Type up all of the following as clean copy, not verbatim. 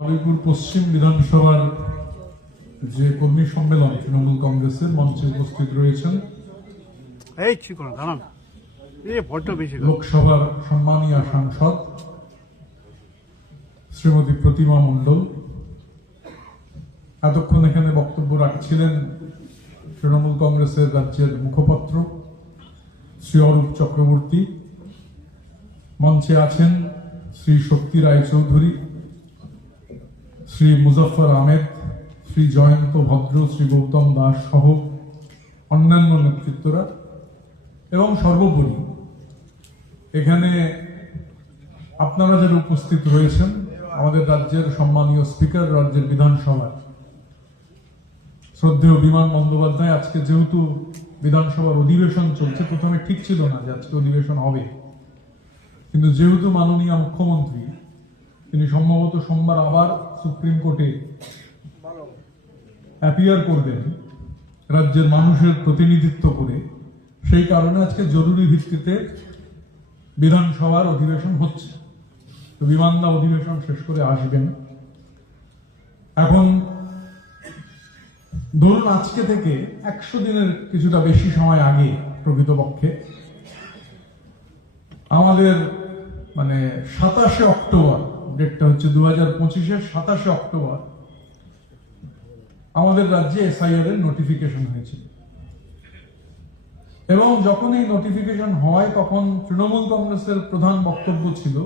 আলিপুর পশ্চিম বিধানসভার যে কর্মী সম্মেলন তৃণমূল কংগ্রেসের মঞ্চে উপস্থিত রয়েছেন লোকসভার সম্মানীয় সাংসদ শ্রীমতী প্রতিমা মণ্ডল, এতক্ষণ এখানে বক্তব্য রাখছিলেন তৃণমূল কংগ্রেসের রাজ্যের মুখপাত্র শ্রী অরূপ চক্রবর্তী, মঞ্চে আছেন শ্রী শক্তি রায় চৌধুরী, শ্রী মুজফর আহমেদ, শ্রী জয়ন্ত ভদ্র, শ্রী গৌতম দাস সহ অন্যান্য নেতৃত্বরা, এবং সর্বোপরি এখানে আপনারা যারা উপস্থিত রয়েছেন আমাদের রাজ্যের সম্মানীয় স্পিকার, রাজ্যের বিধানসভার শ্রদ্ধেয় বিমান বন্দ্যোপাধ্যায়। আজকে যেহেতু বিধানসভার অধিবেশন চলছে, প্রথমে ঠিক ছিল না যে আজকে অধিবেশন হবে, কিন্তু যেহেতু মাননীয় মুখ্যমন্ত্রী তিনি সম্ভবত সোমবার আবার সুপ্রিম কোর্টে অ্যাপিয়ার করবেন রাজ্যের মানুষের প্রতিনিধিত্ব করে, সেই কারণে আজকে জরুরি ভিত্তিতে বিধানসভার অধিবেশন হচ্ছে। তো বিমানদা অধিবেশন শেষ করে আসবেন। এখন ধরুন আজকে থেকে 100 দিনের কিছুটা বেশি সময় আগে প্রকৃতপক্ষে আমাদের 27শে অক্টোবর, ডেটটা হচ্ছে 2025-এর 27শে অক্টোবর আমাদের রাজ্যে এসআইআর এর নোটিফিকেশন হয়েছিল। এবং যখন এই নোটিফিকেশন হয় তখন তৃণমূল কংগ্রেসের প্রধান বক্তব্য ছিল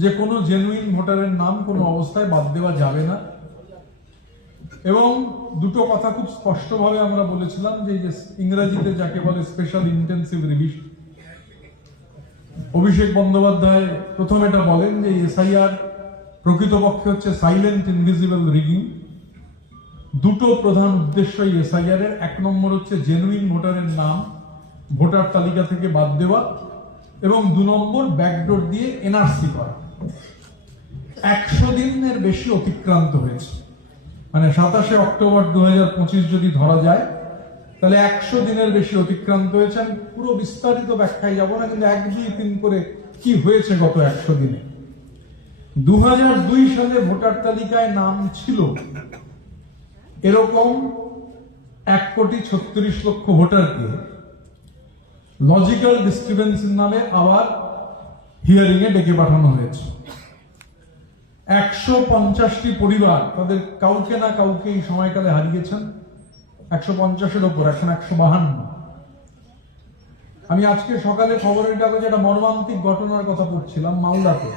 যে কোনো জেনুইন ভোটারের নাম কোনো অবস্থায় বাদ দেওয়া যাবে না। এবং দুটো কথা খুব স্পষ্টভাবে আমরা বলেছিলাম যে ইংরেজিতে যাকে বলে special intensive revision, Abhishek Bandyopadhyay প্রথম এটা বলেন যে এসআইআর প্রকৃতপক্ষে হচ্ছে সাইলেন্ট ইনভিজিবল রিগিং। দুটো প্রধান উদ্দেশ্য এই এসআইআর এর, 1 নম্বর হচ্ছে জেনুইন ভোটারের নাম ভোটার তালিকা থেকে বাদ দেওয়া, এবং 2 নম্বর ব্যাকডোর দিয়ে এনআরসি করা। 100 দিনের বেশি অতিক্রান্ত হয়েছে, 27শে অক্টোবর 2025 যদি ধরা যায় তাহলে 100 দিনের বেশি অতিক্রান্ত হয়েছে। আমি পুরো বিস্তারিত ব্যাখ্যায় যাব না, কিন্তু 1, 2, 3 করে কি হয়েছে গত 100 দিনে। 2002 সালে ভোটার তালিকায় নাম ছিল এরকম 1,36,00,000 ভোটারকে লজিক্যাল ডিস্টারবেন্সের নামে আবার হিয়ারিং এ ডেকে পাঠানো হয়েছে। 150টি পরিবার তাদের কাউকে না কাউকে এই সময়কালে হারিয়েছেন। 150-এর ওপর, এখন 152। আমি আজকে সকালে খবরের কাগজে একটা মর্মান্তিক ঘটনার কথা পড়ছিলাম। মালদাতে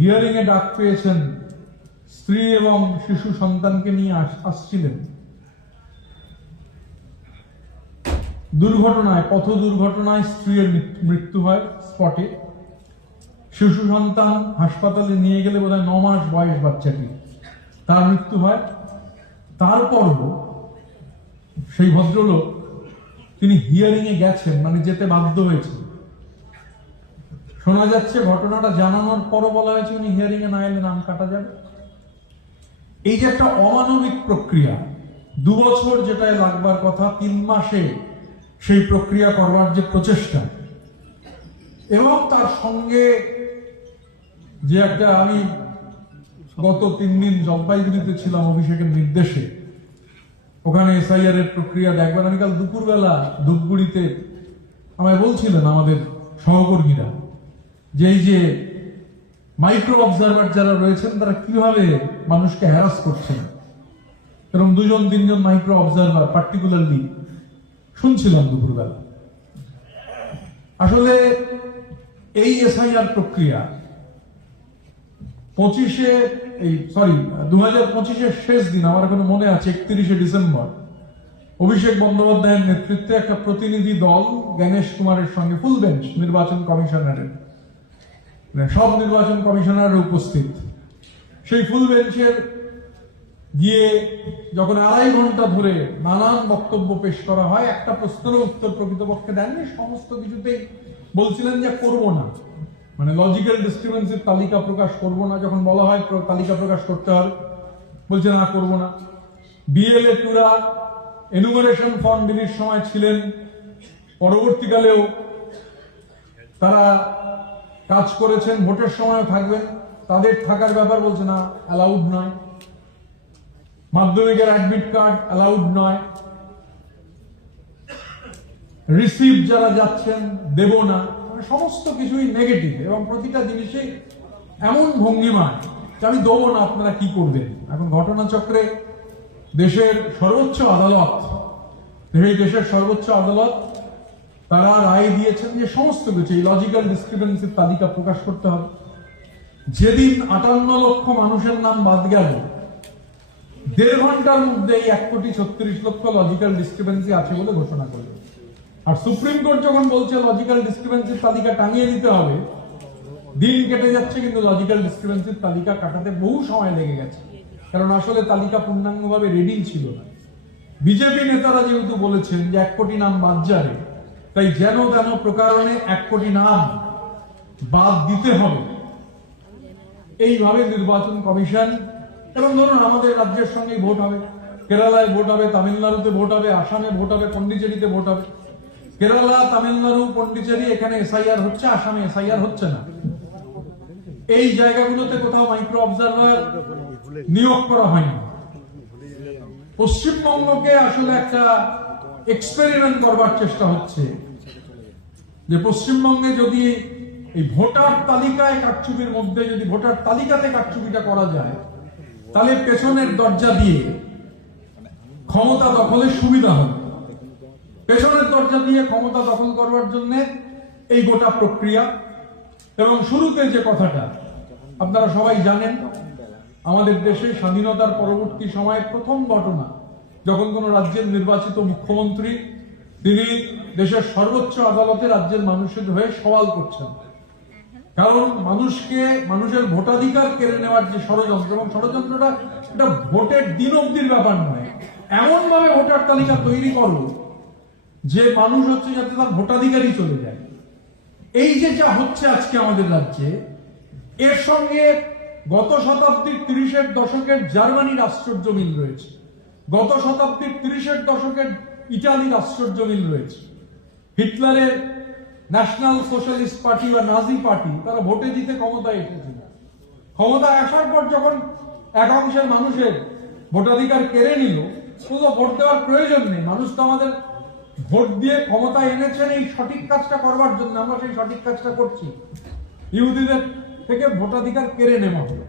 হিয়ারিং এ ডাক পেয়েছেন, স্ত্রী এবং শিশু সন্তানকে নিয়ে আসছিলেন। পথ দুর্ঘটনায় স্ত্রীর মৃত্যু হয় স্পটে। শিশু সন্তান হাসপাতালে নিয়ে গেলে বোধহয় 9 মাস বয়স বাচ্চাটি, তার মৃত্যু হয়। তারপরও সেই ভদ্রলোক তিনি হিয়ারিং এ গেছেন, যেতে বাধ্য হয়েছেন। শোনা যাচ্ছে ঘটনাটা জানানোর পরও বলা হয়েছে উনি হিয়ারিং এ না এলে নাম কাটা যাবে। এই যে একটা অমানবিক প্রক্রিয়া, 2 বছর যেটা লাগবার কথা 3 মাসে সেই প্রক্রিয়া করবার যে প্রচেষ্টা, এবং তার সঙ্গে যে একটা, আমি গত 3 দিন জলপাইগুড়িতে ছিলাম অভিষেকের নির্দেশে, ওখানে এসআইআর এর প্রক্রিয়া দেখবেন। আমি কাল দুপুরবেলা ধূপগুড়িতে আমায় বলছিলেন আমাদের সহকর্মীরা যে এই যে মাইক্রো অবজারভার যারা রয়েছেন তারা কিভাবে মানুষকে হ্যারাস করছেন, এরকম 2-3 মাইক্রো অবজারভার পার্টিকুলারলি শুনছিলাম দুপুরবেলা। আসলে এই এসআইআর প্রক্রিয়া 2025-এর শেষ দিন, আমার এখনো মনে আছে 31শে ডিসেম্বর, অভিষেক বন্দ্যোপাধ্যায়ের নেতৃত্বে একটা প্রতিনিধি দল জ্ঞানেশ কুমারের সঙ্গে, ফুল বেঞ্চ নির্বাচন কমিশনারের, সব নির্বাচন কমিশনার উপস্থিত, সেই ফুল বেঞ্চের গিয়ে যখন 2.5 ঘন্টা ধরে নানান বক্তব্য পেশ করা হয়, একটা প্রশ্নের উত্তর প্রকৃতপক্ষে দেননি। সমস্ত কিছুতেই বলছিলেন যে করব না, লজিক্যাল ডিস্টারবেন্সের তালিকা প্রকাশ করব না। যখন বলা হয় তালিকা প্রকাশ করতে হবে, বলছে না করব না। বিএলএ টুরা এনুমারেশন ফর্ম বিলির সময় ছিলেন, পরবর্তীকালেও তারা কাজ করেছেন, ভোটের সময়ও থাকবেন। তাদের থাকার ব্যাপার বলছে না, অ্যালাউড নয়। মাধ্যমিকের অ্যাডমিট কার্ড অ্যালাউড নয়। রিসিভ যারা যাচ্ছেন দেব না, মানে সমস্ত কিছুই নেগেটিভ এবং প্রতিটা জিনিসই এমন ভঙ্গিমায় যে আমি দেবো না, আপনারা কি করবেন। এখন ঘটনাচক্রে দেশের সর্বোচ্চ আদালত, এই দেশের সর্বোচ্চ আদালত তারা রায় দিয়েছেন যে সমস্ত কিছু এই লজিক্যাল ডিসক্রিপেন্সির তালিকা প্রকাশ করতে হবে। যেদিন 58 লক্ষ মানুষের নাম বাদ গেল, 1.5 ঘন্টার মধ্যে 1,36,00,000 লজিক্যাল ডিসক্রিপেন্সি আছে বলে ঘোষণা করল। আর সুপ্রিম কোর্ট যখন বলছে লজিক্যাল ডিসক্রিপেন্সির তালিকা টাঙিয়ে দিতে হবে, দিন কেটে যাচ্ছে কিন্তু লজিক্যাল ডিসক্রিপেন্সির তালিকা কাটাতে বহু সময় লেগে গেছে, কারণ আসলে তালিকা পূর্ণাঙ্গভাবে রেডি ছিল না। বিজেপি নেতারা যেহেতু বলেছেন যে 1 কোটি নাম বাদ যাবে, তাই যেন তেন প্রকারণে 1 কোটি নাম বাদ দিতে হবে, এইভাবে নির্বাচন কমিশন। এবং ধরুন আমাদের রাজ্যের সঙ্গে ভোট হবে, কেরালায় ভোট হবে, তামিলনাড়ুতে ভোট হবে, আসামে ভোট হবে, পন্ডিচেরিতে ভোট হবে। কেরালা, তামিলনাড়ু, পন্ডিচেরি এখানে এসআইআর হচ্ছে, আসামে এসআইআর হচ্ছে না। এই জায়গাগুলোতে কোথাও মাইক্রো অবজারভার নিয়োগ করা হয়নি। পশ্চিমবঙ্গকে আসলে একটা এক্সপেরিমেন্ট করবার চেষ্টা হচ্ছে যে পশ্চিমবঙ্গে যদি এই ভোটার তালিকায় কারচুপির মধ্যে যদি ভোটার তালিকাতে কারচুপিটা করা যায়, তাহলে পেছনের দরজা দিয়ে ক্ষমতা দখলের সুবিধা হবে। পেছনের দরজা দিয়ে ক্ষমতা দখল করবার জন্য এই গোটা প্রক্রিয়া। এবং শুরুতে যে কথাটা আপনারা সবাই জানেন, আমাদের দেশে স্বাধীনতার পরবর্তী সময়ে প্রথম ঘটনা, যখন কোন রাজ্যের নির্বাচিত মুখ্যমন্ত্রী তিনি দেশের সর্বোচ্চ আদালতে রাজ্যের মানুষের হয়ে সওয়াল করছেন। কারণ মানুষের ভোটাধিকার কেড়ে নেওয়ার যে ষড়যন্ত্র, এবং ষড়যন্ত্রটা এটা ভোটের দিন অবধির ব্যাপার নয়, এমন ভাবে ভোটার তালিকা তৈরি করো যে মানুষ হচ্ছে যাতে তার ভোটাধিকারই চলে যায়। এই যে যা হচ্ছে আজকে আমাদের রাজ্যে, এর সঙ্গে গত শতাব্দীর 30-এর দশকের জার্মানির আশ্চর্য মিল রয়েছে, গত শতাব্দীর 30-এর দশকের ইটালির আশ্চর্য মিল রয়েছে। হিটলারের ন্যাশনাল সোশ্যালিস্ট পার্টি বা নাজি পার্টি তারা ভোটে জিতে ক্ষমতায় এসেছিল। ক্ষমতায় আসার পর যখন এক অংশের মানুষের ভোটাধিকার কেড়ে নিল, শুধু ভোট দেওয়ার প্রয়োজন নেই, মানুষ তো আমাদের ভোট দিয়ে ক্ষমতায় এনেছেন এই সঠিক কাজটা করবার জন্য, আমরা সেই সঠিক কাজটা করছি। ইহুদিদের থেকে ভোটাধিকার কেড়ে নেওয়া হলো।